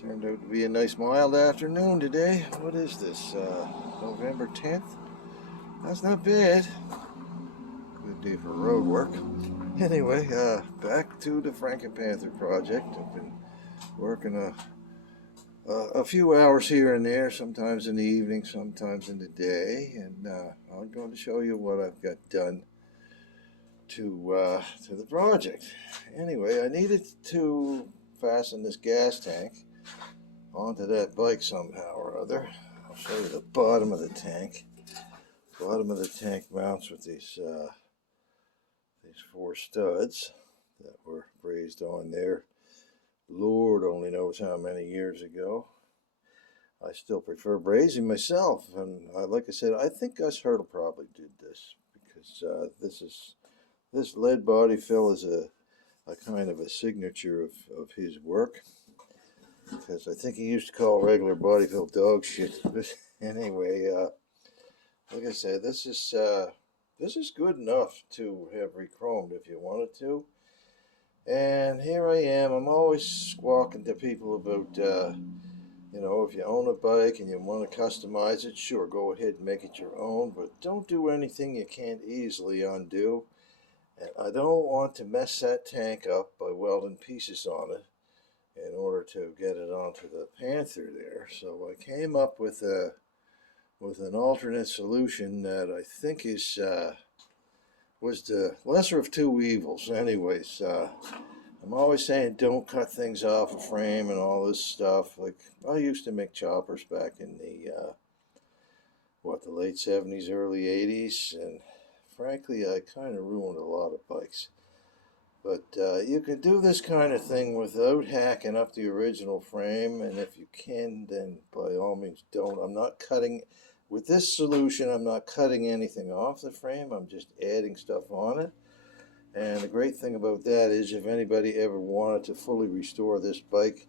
Turned out to be a nice mild afternoon today. What is this? November 10th? That's not bad. Good day for road work. Anyway, back to the Frankenpanther project. I've been working a few hours here and there, sometimes in the evening, sometimes in the day, and I'm going to show you what I've got done to the project. Anyway, I needed to fasten this gas tank onto that bike somehow or other. I'll show you the bottom of the tank. Bottom of the tank mounts with these four studs that were brazed on there. Lord only knows how many years ago. I still prefer brazing myself, and like I said, I think Gus Hurtle probably did this because this lead body fill is a kind of a signature of his work. Because I think he used to call regular body fill dog shit. But anyway, like I said, this is good enough to have rechromed if you wanted to. And here I am. I'm always squawking to people about, if you own a bike and you want to customize it, sure, go ahead and make it your own. But don't do anything you can't easily undo. And I don't want to mess that tank up by welding pieces on it in order to get it onto the Panther there. So I came up with an alternate solution that I think was the lesser of two evils. Anyways, I'm always saying don't cut things off a frame and all this stuff. Like I used to make choppers back in the late 70s, early 80s, and frankly I kind of ruined a lot of bikes. But you can do this kind of thing without hacking up the original frame, and if you can, then by all means don't. I'm not cutting, with this solution, I'm not cutting anything off the frame, I'm just adding stuff on it. And the great thing about that is if anybody ever wanted to fully restore this bike,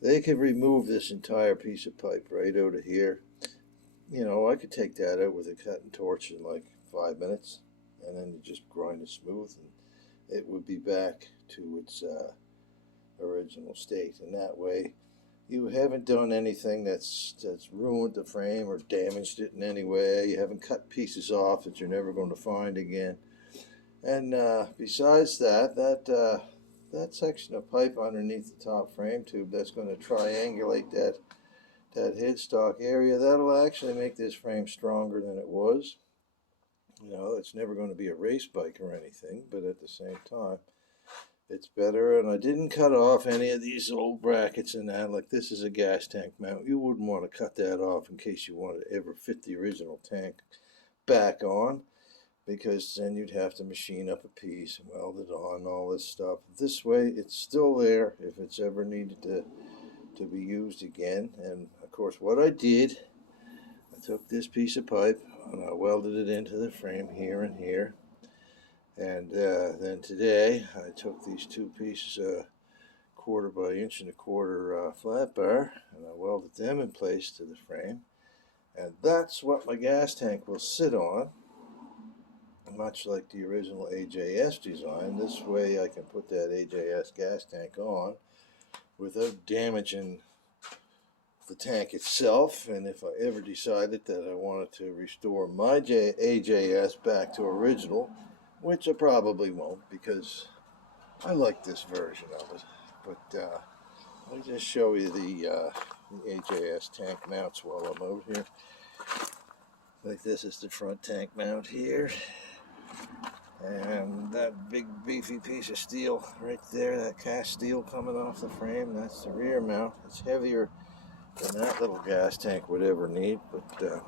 they could remove this entire piece of pipe right out of here. I could take that out with a cutting torch in like 5 minutes, and then you just grind it smooth, and it would be back to its original state. And that way you haven't done anything that's ruined the frame or damaged it in any way. You haven't cut pieces off that you're never going to find again. And besides that section of pipe underneath the top frame tube that's going to triangulate that headstock area, that'll actually make this frame stronger than it was. It's never going to be a race bike or anything, but at the same time, it's better. And I didn't cut off any of these old brackets and that. Like this is a gas tank mount. You wouldn't want to cut that off in case you want to ever fit the original tank back on, because then you'd have to machine up a piece and weld it on and all this stuff. This way, it's still there if it's ever needed to be used again. And of course, what I did, I took this piece of pipe and I welded it into the frame here and here. And then today I took these two pieces of 1/4 by 1.25 inch flat bar and I welded them in place to the frame. And that's what my gas tank will sit on, much like the original AJS design. This way I can put that AJS gas tank on without damaging the tank itself. And if I ever decided that I wanted to restore my AJS back to original, which I probably won't because I like this version of it, but let me just show you the AJS tank mounts while I'm out here. Like this is the front tank mount here, and that big beefy piece of steel right there, that cast steel coming off the frame, that's the rear mount. It's heavier than that little gas tank would ever need, but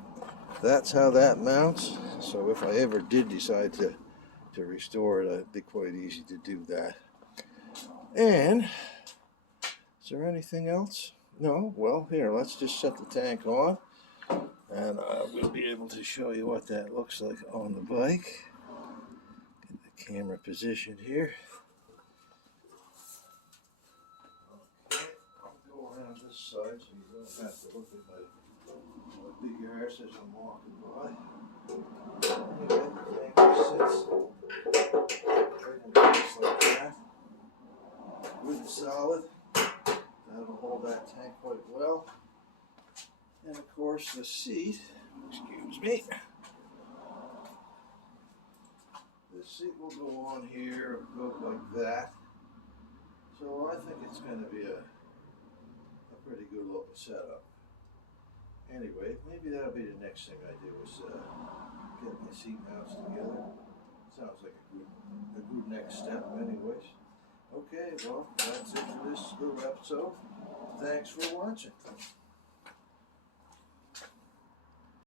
that's how that mounts. So if I ever did decide to restore it, it'd be quite easy to do that. And is there anything else? No? Well, here, let's just set the tank on, and I will be able to show you what that looks like on the bike. Get the camera positioned here. Okay, I'll go around this side so you don't have to look at my big arse as I'm walking by. Anyway, the tank sits right in place like that. Good and solid. That'll hold that tank quite well. And of course the seat, excuse me, the seat will go on here, go like that. So I think it's going to be a pretty good looking setup. Anyway, maybe that'll be the next thing I do is get my seat mounts together. Sounds like a good next step anyways. Okay, well, that's it for this little episode. Thanks for watching.